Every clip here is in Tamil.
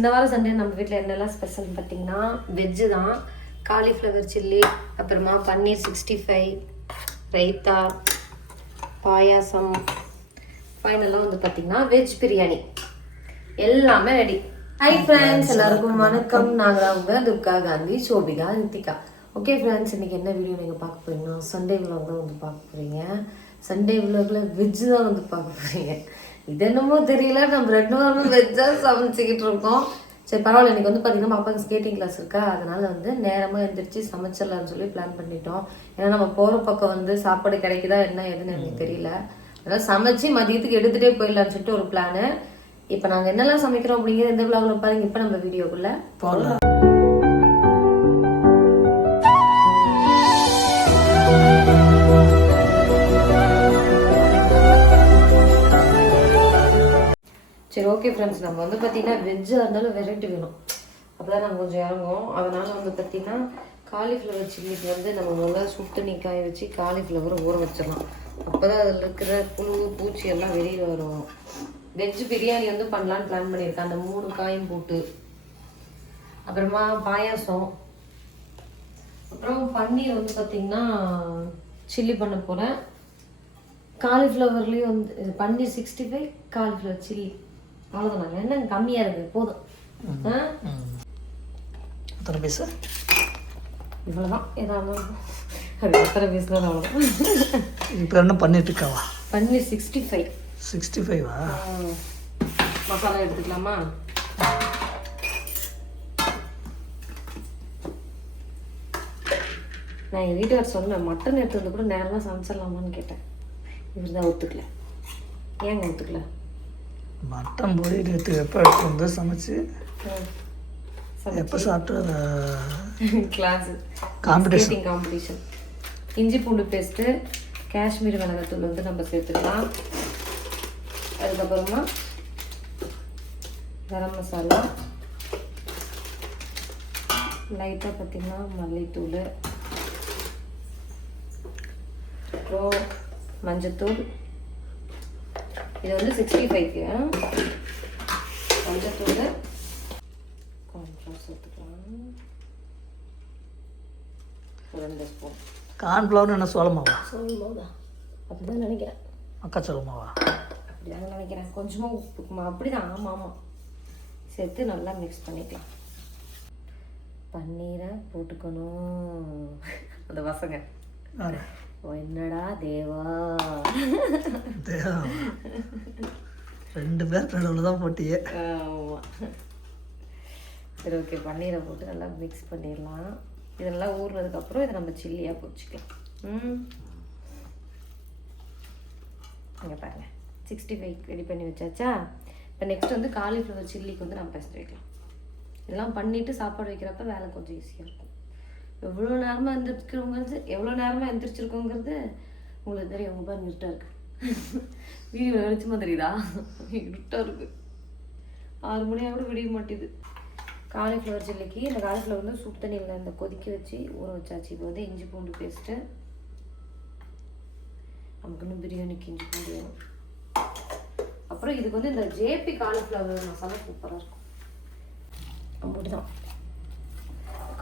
இந்த வாரம் சண்டே நம்ம வீட்டில் என்னெல்லாம் ஸ்பெஷல் பார்த்தீங்கன்னா வெஜ்ஜு தான். காலிஃப்ளவர் சில்லி, அப்புறமா பன்னீர் 65, ரைத்தா, பாயாசம், ஃபைனலாக வந்து பார்த்தீங்கன்னா வெஜ் பிரியாணி எல்லாமே ரெடி. ஹை ஃப்ரெண்ட்ஸ், எல்லாருக்கும் வணக்கம். நாங்கள் அவங்க துர்கா காந்தி, சோபிகா, நித்திகா. ஓகே ஃப்ரெண்ட்ஸ், இன்றைக்கி என்ன வீடியோ நீங்கள் பார்க்க போகிறீங்கன்னா சண்டே விலாக் தான் வந்து பார்க்க போகிறீங்க. சண்டே விலாகில் வெஜ்ஜு தான் வந்து பார்க்க போகிறீங்க. இது என்னமோ தெரியல, நம்ம 2 வாரமும் வெஜ்ஜாக சமைச்சிக்கிட்டு இருக்கோம். சரி பரவாயில்ல, இன்றைக்கி வந்து பார்த்திங்கன்னா பாப்பாவுக்கு ஸ்கேட்டிங் கிளாஸ் இருக்கா, அதனால் வந்து நேரமாக எழுந்திரிச்சு சமைச்சிடலான்னு சொல்லி பிளான் பண்ணிட்டோம். ஏன்னா நம்ம போகிற பக்கம் வந்து சாப்பாடு கிடைக்குதா என்ன எதுன்னு எனக்கு தெரியல. அதனால் சமைச்சு மதியத்துக்கு எடுத்துகிட்டே போயிடலான்னு சொல்லிட்டு ஒரு பிளானு. இப்போ நாங்கள் என்னெல்லாம் சமைக்கிறோம் அப்படிங்கிறது எந்த விலாகில் பாருங்க. இப்போ நம்ம வீடியோக்குள்ளே போகலாம். சரி ஓகே ஃப்ரெண்ட்ஸ், நம்ம வந்து பார்த்திங்கன்னா வெஜ்ஜாக இருந்தாலும் வெரைட்டி வேணும், அப்போ தான் நாங்கள் கொஞ்சம் இறங்குவோம். அதனால் வந்து பார்த்திங்கன்னா காலிஃப்ளவர் சில்லிக்கு வந்து நம்ம முதல்ல சுடு காய வச்சு காலிஃப்ளவரை ஊற வச்சிடலாம். அப்போ தான் அதில் இருக்கிற புழு பூச்சி எல்லாம் வெளியில் வரும். வெஜ் பிரியாணி வந்து பண்ணலான்னு பிளான் பண்ணியிருக்கேன், அந்த 3 காயும் போட்டு. அப்புறமா பாயாசம், அப்புறம் பன்னீர் வந்து பார்த்திங்கன்னா சில்லி பண்ண போகிறேன். காலிஃப்ளவர்லேயும் வந்து பன்னீர் 65, காலிஃப்ளவர் சில்லி. அவ்வளோதான். என்ன கம்மியாக இருக்குது, போதும். எத்தனை பீஸு? இவ்வளோதான். ஏதாவது அது எத்தனை பீஸ் தான், அவ்வளோதான். இப்போ என்ன பண்ணிட்டு இருக்காவா? பன்னீர் 65. 65வா? மசாலா எடுத்துக்கலாமா? நான் எங்கள் வீட்டுக்கார சொன்னேன், மட்டன் எடுத்து வந்து கூட நேரமாக சமைச்சிடலாமான்னு கேட்டேன். இவர் தான் ஒத்துக்கல. ஏங்க ஒத்துக்கல? மட்டன் பொடி எடுத்து எப்போ எடுத்து வந்து சமைச்சு எப்போ சாப்பிட்டு அதை கிளாஸு காம்படிஷன். இஞ்சி பூண்டு பேஸ்ட்டு, காஷ்மீர் மிளகாத்தூள் வந்து நம்ம சேர்த்துக்கலாம். அதுக்கப்புறமா கரம் மசாலா, லைட்டாக பார்த்திங்கன்னா மல்லித்தூள், அப்புறம் மஞ்சத்தூள். இது வந்து 65க்கு மஞ்சத்தூள், கார்ன்ஃப்ளவர் சேர்த்துக்கலாம் 2 ஸ்பூன். கார்ன்ஃப்ளவர் என்ன சோளமாவா? சோளமாவா? அப்படிதான் நினைக்கிறேன். அக்கா சோளமாவா? அப்படிதாங்க நினைக்கிறேன். கொஞ்சமாக உப்பு, அப்படிதான். ஆமாம் ஆமாம், சேர்த்து நல்லா மிக்ஸ் பண்ணிக்கலாம். பன்னீரை போட்டுக்கணும். அந்த பசங்க என்னடா தேவா 2 பேர் நடுவில் தான் போட்டியே. ஆமாம். சரி ஓகே, பன்னீரை போட்டு நல்லா மிக்ஸ் பண்ணிடலாம். இதெல்லாம் ஊறுனதுக்கப்புறம் இதை நம்ம சில்லியாக பொரிச்சிக்கலாம். இங்கே பாருங்கள், 65 ரெடி பண்ணி வச்சாச்சா. இப்போ நெக்ஸ்ட் வந்து காலிஃப்ளவர் சில்லிக்கு வந்து நம்ம பெசஞ்சு வைக்கலாம். இதெல்லாம் பண்ணிவிட்டு சாப்பாடு வைக்கிறப்ப வேலை கொஞ்சம் ஈஸியாக இருக்கும். எவ்வளோ நேரமாக எந்திரிச்சிருக்கோங்கிறது உங்களுக்கு தெரியும். உங்கள் பாருங்க இருட்டாக இருக்குது. வீடியோ வெளிச்சமாக தெரியுதா? இருட்டாக இருக்குது. 6 மணியாக கூட விடிய மாட்டேது. காலிஃப்ளவர் சில்லிக்கு இந்த காலிஃப்ளவர் வந்து சுடு தண்ணியில் இந்த கொதிக்க வச்சு ஊற வச்சாச்சு. இப்போ வந்து இஞ்சி பூண்டு பேஸ்ட்டு, நமக்கு இன்னும் பிரியாணிக்கு இஞ்சி பூண்டு வேணும். அப்புறம் இதுக்கு வந்து இந்த ஜேபி காலிஃப்ளவர் மசாலா சூப்பராக இருக்கும். அப்படிதான்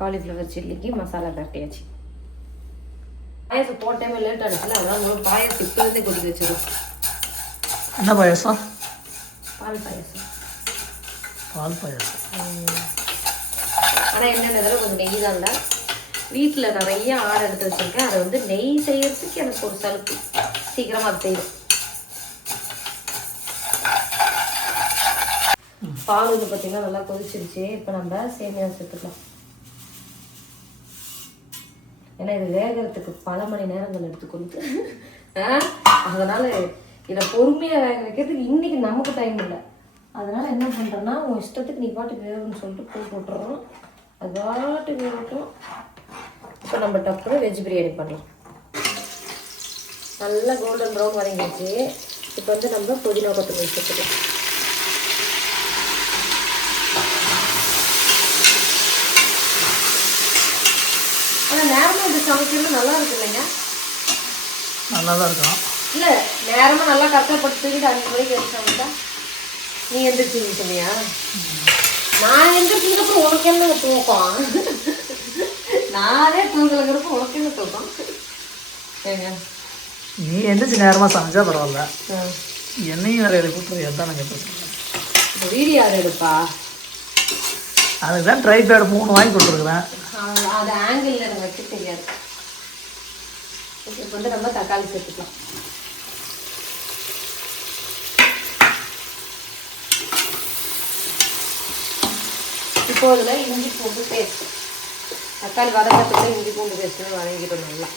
காலிஃப்ளவர் சில்லிக்கு மசாலா பரட்டியாச்சு. பாயசம் போட்ட டைம் லேட் ஆகிடுச்சுல, அதான் உங்களுக்கு பாயசம் இப்போதே கொதிக்க வச்சிடும். என்ன பாயசம்? பால் பாயசம். பால் பாயசம். ஆனால் என்னென்ன தடவை கொஞ்சம் நெய் தான் இல்லை. வீட்டில் நிறைய ஆடை எடுத்து வச்சுருக்கேன். அதை வந்து நெய் செய்யறதுக்கு எனக்கு ஒரு சலுப்பு, சீக்கிரமாக அது செய்யும். பால் வந்து பார்த்திங்கன்னா நல்லா கொதிச்சிருச்சு. இப்போ நம்ம சேமியா சேர்த்துக்கலாம். ஏன்னா இது வேகிறதுக்கு பல மணி நேரங்கள் எடுத்துக்கொடுத்து, அதனால் இதை பொறுமையாக வேக வைக்கிறதுக்கு இன்றைக்கி நமக்கு டைம் இல்லை. அதனால் என்ன பண்ணுறேன்னா, உன் இஷ்டத்துக்கு நீ பாட்டுக்கு வேகும்னு சொல்லிட்டு போட்டுறோம். அது பாட்டுக்கு வேகட்டும். இப்போ நம்ம டப்புன்னு வெஜ் பிரியாணி பண்ணலாம். நல்லா கோல்டன் ப்ரௌன் வதங்கிடுச்சு. இப்போ வந்து நம்ம புதினா கொத்தமல்லி சேர்த்துக்கலாம். ஆனால் நேரமாக இது சமைக்கிறது நல்லா இருக்கு இல்லைங்க? நல்லா தான் இருக்கும். இல்லை, நேரமாக நல்லா கரெக்டாக படுத்து தூக்கிட்டு 5 மணிக்கு எடுத்து சமைச்சா நீ எந்திரிச்சின்னு சொன்னியா? நான் எந்திரிச்சதுக்கப்புறம் உனக்கு என்ன தூக்கம்? நானே தூங்கலங்கிறப்ப உனக்கு என்ன தூக்கம்? ஏங்க நீ எந்திரிச்சு நேரமாக சமைச்சா பரவாயில்ல, என்னையும் வேறு எழுதி கொடுத்துருவியா தான் நாங்கள் பேசுகிறேன். இந்த வீடியோ யார் எடுப்பா? அதுக்கு தான் ட்ரைபேட் 3 வாங்கி கொடுத்துருக்குறேன். அது ஆங்கிள் எனக்கு வைக்க தெரியாது. இப்போ வந்து நம்ம தக்காளி சேர்த்துக்கலாம். இப்போ இதில் இஞ்சி பூண்டு பேஸ்ட், தக்காளி வதக்கத்துக்குள்ள இஞ்சி பூண்டு பேஸ்ட்டு வதங்கிடும் நல்லா.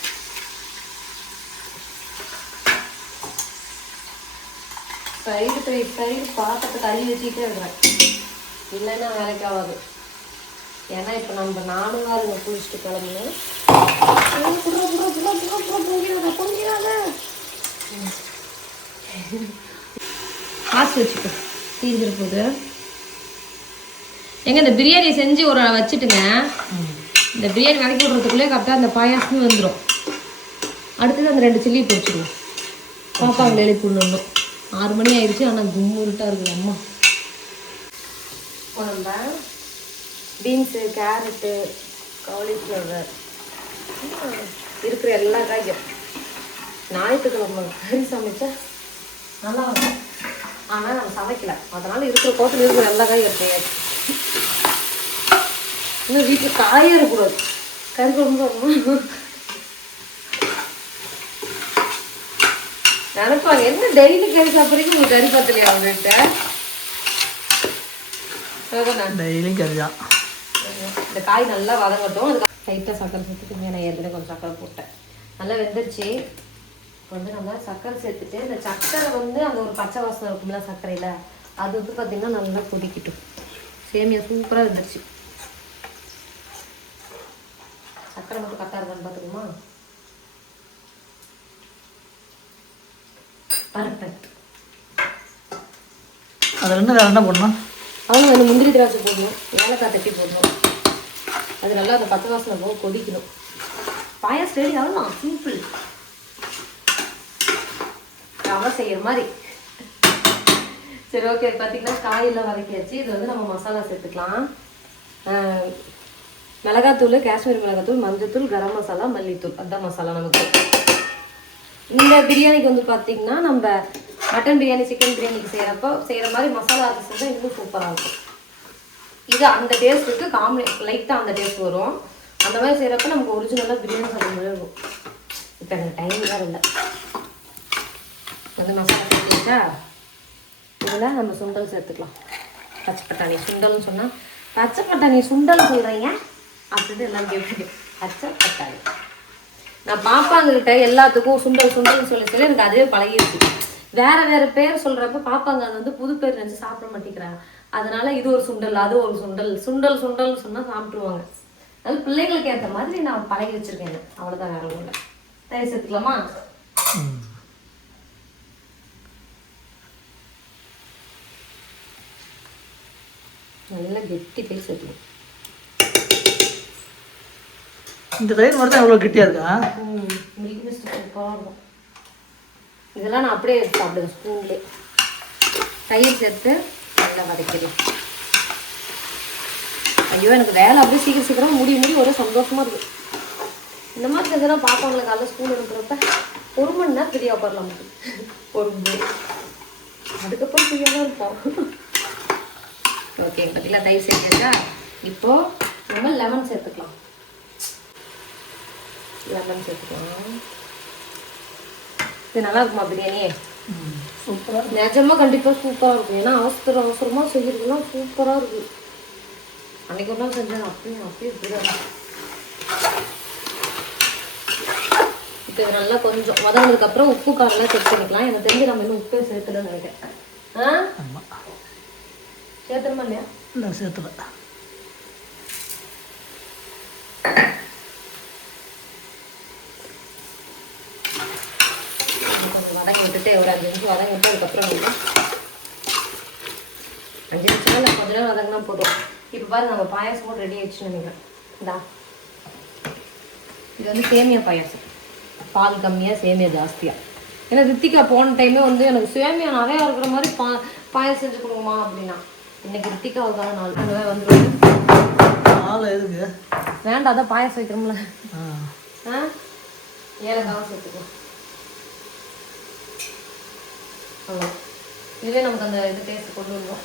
சைடு பாத்திரத்தை தள்ளி வச்சுக்கிட்டே இருக்கிறேன், இல்லைன்னா வேலைக்கு ஆகாது. ஏன்னா இப்போ நம்ம 4 நாளுங்க குளிச்சுட்டு கிளம்புனேன். காசு வச்சுக்கோ, தீர்ந்துரு போகுது. எங்க இந்த பிரியாணி செஞ்சு ஒரு வச்சுட்டுங்க, இந்த பிரியாணி வதக்கி விடுறதுக்குள்ளே கரெக்டாக அந்த பாயாசமும் வந்துடும். அடுத்தது அந்த 2 சில்லி பொரிச்சிடுவோம். பாப்பாங்க எழுப்பி விடணும். 6 மணி ஆயிடுச்சு, ஆனால் கும்முருட்டாக இருக்குது அம்மா. இப்போ நம்ம பீன்ஸு, கேரட்டு, காலிஃப்ளவர் இருக்கிற எல்லா காயும் ஞாயிற்றுக்கிழமை கறி சமைச்சா நல்லா இருக்கும். ஆனால் நம்ம சமைக்கல, அதனால் இருக்கிற கோட்டில் இருக்கிற எல்லா காயும் எடுத்து இன்னும் வீட்டில் காயே இருக்கக்கூடாது. கறி குழம்பு வரணும் நினைப்பாங்க, என்ன டெய்லி கறி சாப்பிட்றீங்க, உங்களுக்கு கறி பத்தலையா அவங்ககிட்ட? டெய்லியும் கறி தான். இந்த காய் நல்லா வதங்கட்டும். அதுக்கு லைட்டாக சக்கரை சேர்த்துட்டு நான் ஏற்கனவே கொஞ்சம் சக்கரை போட்டேன், நல்லா வெந்துருச்சு. இப்போ வந்து நம்ம சக்கரை சேர்த்துட்டு, இந்த சக்கரை வந்து அந்த ஒரு பச்சை வாசனை இருக்கும்ல சர்க்கரையில், அது வந்து பார்த்திங்கன்னா நல்லா கொதிக்கட்டும். சேமியா சூப்பராக வெந்துருச்சு. சக்கரை மட்டும் கரெக்டாக இருக்கான்னு பார்த்துக்குமா? பர்ஃபெக்ட். அதில் இன்னும் வேறு என்ன போடணும்? அவங்க அந்த முந்திரி திராட்சை போடணும், ஏலக்காய் தட்டி போடணும். அது நல்லா அந்த பச்சை வாசனை போக கொதிக்கணும். பாயாசம் ரெடி ஆகலாம், சிம்பிள். ரவை செய்கிற மாதிரி. சரி, ஓகே. பார்த்தீங்கன்னா காயெல்லாம் வதக்கியாச்சு. இது வந்து நம்ம மசாலா சேர்த்துக்கலாம். மிளகாத்தூள், காஷ்மீரி மிளகாத்தூள், மஞ்சத்தூள், கரம் மசாலா, மல்லித்தூள். அதுதான் மசாலா நமக்கு. இந்த பிரியாணிக்கு வந்து பார்த்தீங்கன்னா நம்ம மட்டன் பிரியாணி, சிக்கன் பிரியாணிக்கு செய்கிற மாதிரி மசாலா அரைச்சி செஞ்சால் இன்னும் சூப்பராக இருக்கும். இது அந்த டேஸ்ட்டுக்கு லைட்டாக அந்த டேஸ்ட் வரும். அந்த மாதிரி செய்கிறப்ப நமக்கு ஒரிஜினலாக பிரியாணி சாப்பிட்ற மாதிரி இருக்கும். இப்போ எனக்கு டைம் வேறு இல்லை. வந்து மசாலா சேர்த்துக்கிட்டா இதில் நம்ம சுண்டல் சேர்த்துக்கலாம். பச்சை பட்டாணி சுண்டல்னு சொன்னால், பச்சை பட்டாணி சுண்டல் சொல்கிறீங்க அப்படின்னு எல்லாம் கேட்பீங்க. பச்சை பட்டாணி நான் பாப்பாங்கக்கிட்ட எல்லாத்துக்கும் சுண்டல் சுண்டல்னு சொல்லி எனக்கு அதுவே பழகிடுச்சு. வேறு பேர் சொல்கிறப்ப பாப்பாங்க அது வந்து புது பேர் நினச்சி சாப்பிட மாட்டேங்கிறாங்க. அதனால இது ஒரு சுண்டல், அது ஒரு சுண்டல், சுண்டல்னு சொன்னால் சாப்பிட்ருவாங்க. அதனால பிள்ளைங்களுக்கு ஏற்ற மாதிரி நான் பழகி வச்சுருக்கேன். அவ்வளோதான், வேற ஒன்றும் இல்லை. தயிர் சேர்த்துக்கலாமா? நல்லா கெட்டி தயிர் சேர்த்துக்கணும். இந்த தயிர் மட்டும் தான் எவ்வளோ கெட்டியாக இருக்கா? மில்க் மிஸ்ட் சூப்பராக இருக்கும். இதெல்லாம் நான் அப்படியே எடுத்து சாப்பிடுவேன் ஸ்பூன்லேயே. தயிர் சேர்த்து நல்லா வதக்கிடலாம். ஐயோ, எனக்கு வேலை அப்படியே சீக்கிரம் முடியும் ஒரே சந்தோஷமாக இருக்குது. இந்த மாதிரி செஞ்செல்லாம் பாப்பாங்களை காலைல ஸ்கூல் எடுக்கிறப்ப 1 மணி நேரம் ஃப்ரீயாக உட்காரலாம். அதுக்கப்புறம் ஃப்ரீயாக தான் இருப்போம். ஓகே, பார்த்தீங்களா தயிர் சேர்த்துக்கா. இப்போது நம்ம லெமன் சேர்த்துக்கலாம். இது நல்லா இருக்குமா பிரியாணி? சூப்பராக, நிஜமாக கண்டிப்பாக சூப்பராக இருக்கும். ஏன்னா அவசரமாக செய்கிறதுலாம் சூப்பராக இருக்குது. அன்றைக்கி ஒரு நாள் செஞ்சேன், அப்படியே இப்படிதான். இப்போ இது நல்லா கொஞ்சம் வதங்கினதுக்கப்புறம் உப்பு காரெல்லாம் செக் பண்ணிக்கலாம். எனக்கு தெரிஞ்சு நம்ம இன்னும் உப்பே சேர்த்துலன்னு நினைக்கிறேன். சேர்த்துணுமா இல்லையா? இல்லை, சேர்த்துல. வதங்கி விட்டுட்டு ஒரு 5 நிமிஷம் வதங்கி விட்டு அதுக்கப்புறம் வந்து 5 நிமிஷம் இல்லை, கொஞ்ச நேரம் வதங்கினா போதும். இப்போ பாருங்க, நம்ம பாயாசம் ரெடி ஆயிடுச்சுன்னு நினைக்கிறேன். இந்தா, இது வந்து சேமியா பாயாசம். பால் கம்மியாக சேமியா ஜாஸ்தியாக. ஏன்னா ரித்திகா போன டைமே வந்து எனக்கு சேமியா நிறையா இருக்கிற மாதிரி பாயாசம் செஞ்சு கொடுங்கம்மா அப்படின்னா, இன்னைக்கு ரித்திகாவுக்கான நாள் அதுவே வந்துடும். நாள் எதுக்கு வேண்டாம், அதான் பாயாசம் வைக்கிறோம்ல. ஆ ஏலக்காவும் சேர்த்துக்கோ. அவ்வளோ, இதுவே நமக்கு அந்த இது டேஸ்ட் கொண்டு வந்துடும்.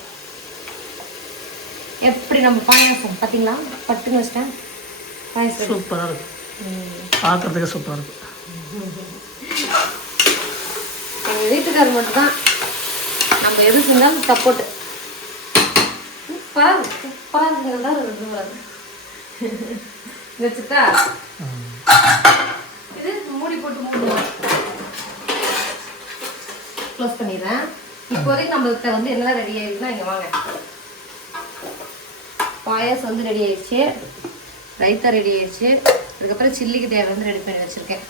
எப்படி நம்ம பாயாசம் பார்த்தீங்களா? பட்டுன்னு வச்சிட்டேன். பாயாசம் சூப்பராக இருக்கு, பார்க்குறதுக்கு சூப்பராக இருக்கு. எங்கள் வீட்டுக்காரர் மட்டும்தான் நம்ம எது செஞ்சாலும் சப்போர்ட்டு. சூப்பராக சூப்பராக இருக்குங்கிறதா வச்சுட்டா இது மூடி போட்டு மூடுவோம். க்ளோஸ் பண்ணிடுறேன். இப்போதைக்கு நம்மள்கிட்ட வந்து என்னெல்லாம் ரெடி ஆகிடுதுன்னா இங்கே வாங்க. பாயாசம் வந்து ரெடி ஆயிடுச்சு, ரைத்தா ரெடி ஆயிடுச்சு, அதுக்கப்புறம் சில்லிக்கு தேவை வந்து ரெடி பண்ணி வச்சுருக்கேன்.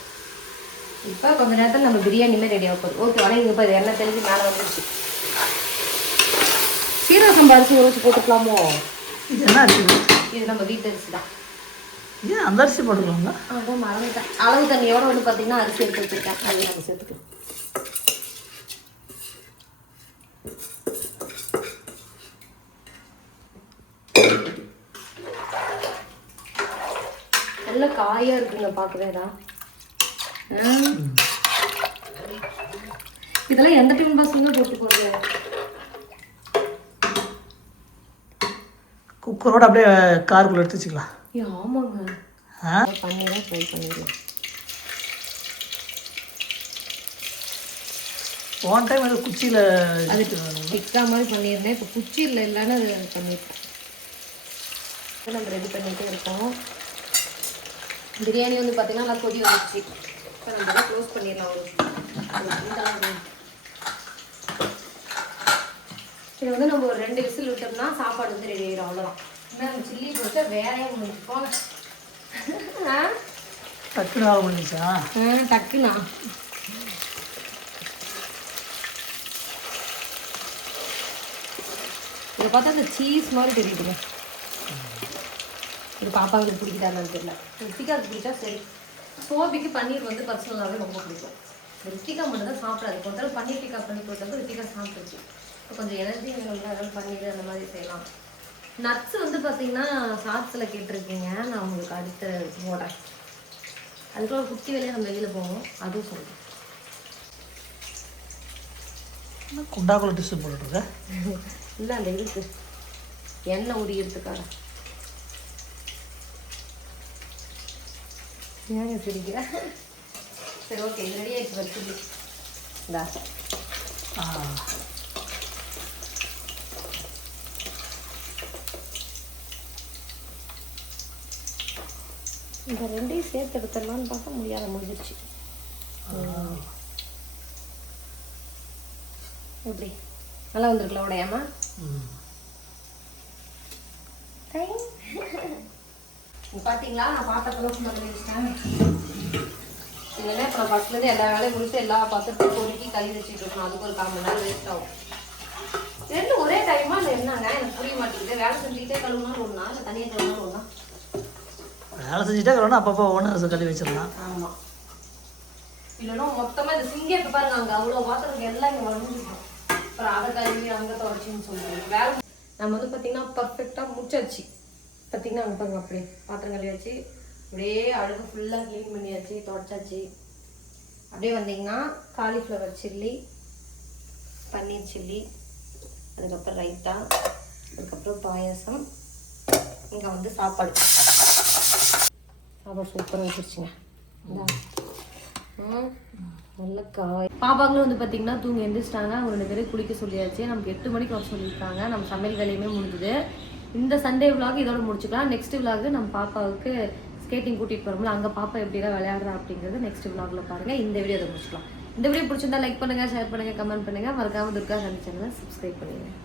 இப்போ கொஞ்ச நேரத்தில் நம்ம பிரியாணியுமே ரெடி ஆக போகுது. ஓகே வணக்கம். இப்போ இது எண்ணெய் தெளிஞ்சு மேலே வந்துடுச்சு. சீரக சம்பா அரிசி ஊற வச்சு போட்டுக்கலாமோ? இது என்ன அரிசி? இது நம்ம வீட்டு அரிசி தான். ஏன் அந்த அரிசி போட்டுக்கலாங்களா? அதான் மறந்துட்டேன். அளவு தண்ணியோட வந்து பார்த்தீங்கன்னா அரிசி எடுத்து வச்சுருக்கேன், அது நம்ம சேர்த்துக்கலாம். நல்ல காயா இருக்குங்க பார்க்குறேடா. இதெல்லாம் எந்த டைம் பாஸ்ல போட்டு போடுங்க? குக்கரோட அப்படியே காருக்குள்ள எடுத்து வச்சுக்கலாம். ஆமாங்க, பண்ணிடலாம், ட்ரை பண்ணிடலாம். போன டைம் அது குச்சியில் அது டிக்கா மாதிரி பண்ணியிருந்தேன். இப்போ குச்சியில் இல்லைன்னு அது பண்ணியிருக்கேன். நம்ம ரெடி பண்ணிகிட்டே இருக்கோம். பிரியாணி வந்து பார்த்தீங்கன்னா நல்லா கொதி வந்துச்சு. இப்போ நம்ம க்ளோஸ் பண்ணிடலாம். இது வந்து நம்ம ஒரு 2 விசில் விட்டோம்னா சாப்பாடு வந்து ரெடி ஆகிடும். அவ்வளோதான். நம்ம சில்லி போட்டு வேலையாக முடிஞ்சு போங்க. டக்குன்னு ஆக முடிஞ்சா? டக்குண்ணா இதை பார்த்தா அந்த சீஸ் மாதிரி தெரியுதுங்க. இது பாப்பாவுக்கு பிடிக்குதான்னு தெரியல. ரித்திகாவுக்கு பிடிச்சா சரி. சோபிக்கு பன்னீர் வந்து பர்சனலாகவே ரொம்ப பிடிக்கும். ரித்திகா மட்டும் தான் சாப்பிடாது. கொஞ்சம் பன்னீர் டிக்கா பண்ணி போட்டது ரித்திகா சாப்பிட்டுச்சு. இப்போ கொஞ்சம் எனர்ஜி வேணும்ல, அதனால பன்னீர் அந்த மாதிரி செய்யலாம். நட்ஸ் வந்து பார்த்தீங்கன்னா ஷார்ட்ஸில் கேட்டிருக்கீங்க, நான் உங்களுக்கு அடுத்த போடுறேன். அதுக்குள்ள ஒரு குட்டி வேலையை நம்ம வெளியில் போவோம், அதுவும் சொல்கிறேன். குண்டாக்குள்ள டிஷ்ஷு போட்டுருக்க இல்லை அந்த இதுக்கு எண்ணெய் உரியறதுக்காக. ஏங்க சரிங்க. சரி ஓகே, இது ரெடி ஆகிடுச்சு. வச்சுட்டு இந்தா இந்த ரெண்டையும் சேர்த்து எடுத்துடலான்னு பார்த்தா முடியாத முடிஞ்சிச்சு. எப்படி நல்லா வந்திருக்கலாம் உடையாம? பார்த்தீங்களா, நான் பாத்திரத்தில் சும்மா வச்சுட்டேன். இல்லைன்னா இப்போ நான் ஃபஸ்ட்லேருந்து எல்லா வேலையும் முடிச்சு எல்லா பாத்திரத்தையும் பொறுக்கி கழுவி வச்சுட்டு இருக்கணும். அதுக்கு ஒரு 1/4 மணி நேரம் வேஸ்ட் ஆகும். ரெண்டும் ஒரே டைமாக இல்லை என்னங்க எனக்கு புரிய மாட்டேங்குது. வேலை செஞ்சுக்கிட்டே கழுவுனாலும் ஒன்றா, இல்லை தனியாக கழுவுனாலும் ஒன்றா? வேலை செஞ்சுட்டே கழுவுனா அப்பப்போ ஒன்று கழுவி வச்சிடலாம். ஆமாம், இல்லைன்னா மொத்தமாக இந்த சிங்கே இப்போ பாருங்க, அங்கே அவ்வளோ பாத்திரம் எல்லாம் இங்கே வளர்ந்துருக்கோம். அப்புறம் அதை கழுவி அங்கே துடைச்சின்னு சொல்லுவோம். வேலை நம்ம வந்து பார்த்தீங்கன்னா பர்ஃபெக்டாக முடிச்சாச்சு. பார்த்தீங்கன்னா அங்கே பாருங்க, அப்படியே பாத்திரம் கழுவி வச்சு அப்படியே அழுகு ஃபுல்லாக க்ளீன் பண்ணியாச்சு, துடைச்சாச்சு. அப்படியே வந்தீங்கன்னா காலிஃப்ளவர் சில்லி, பன்னீர் சில்லி, அதுக்கப்புறம் ரைத்தா, அதுக்கப்புறம் பாயாசம், இங்கே வந்து சாப்பாடு. சாப்பாடு சூப்பராக வச்சுருச்சுங்க. நல்ல காய். பாப்பாங்களும் வந்து பார்த்தீங்கன்னா தூங்கி எழுந்திரிச்சிட்டாங்க. அவங்க 2 பேரும் குளிக்க சொல்லியாச்சு. நமக்கு 8 மணிக்கு வர சொல்லியிருக்காங்க. நம்ம சமையல் வேலையுமே முடிஞ்சுது. இந்த சண்டே விலாக் இதோட முடிச்சுக்கலாம். நெக்ஸ்ட் விலாக் நம்ம பாப்பாவுக்கு ஸ்கேட்டிங் கூட்டிகிட்டு போகிறோம்ல, அங்கே பாப்பா எப்படிலாம் விளையாடுறா அப்படிங்கிறது நெக்ஸ்ட் விலாகில் பாருங்கள். இந்த வீடியோ அதை முடிச்சுக்கலாம். இந்த வீடியோ பிடிச்சிருந்தா லைக் பண்ணுங்கள், ஷேர் பண்ணுங்கள், கமெண்ட் பண்ணுங்கள். மறக்காமல் துர்கா சாந்தி சேனலை சப்ஸ்கிரைப் பண்ணுங்கள்.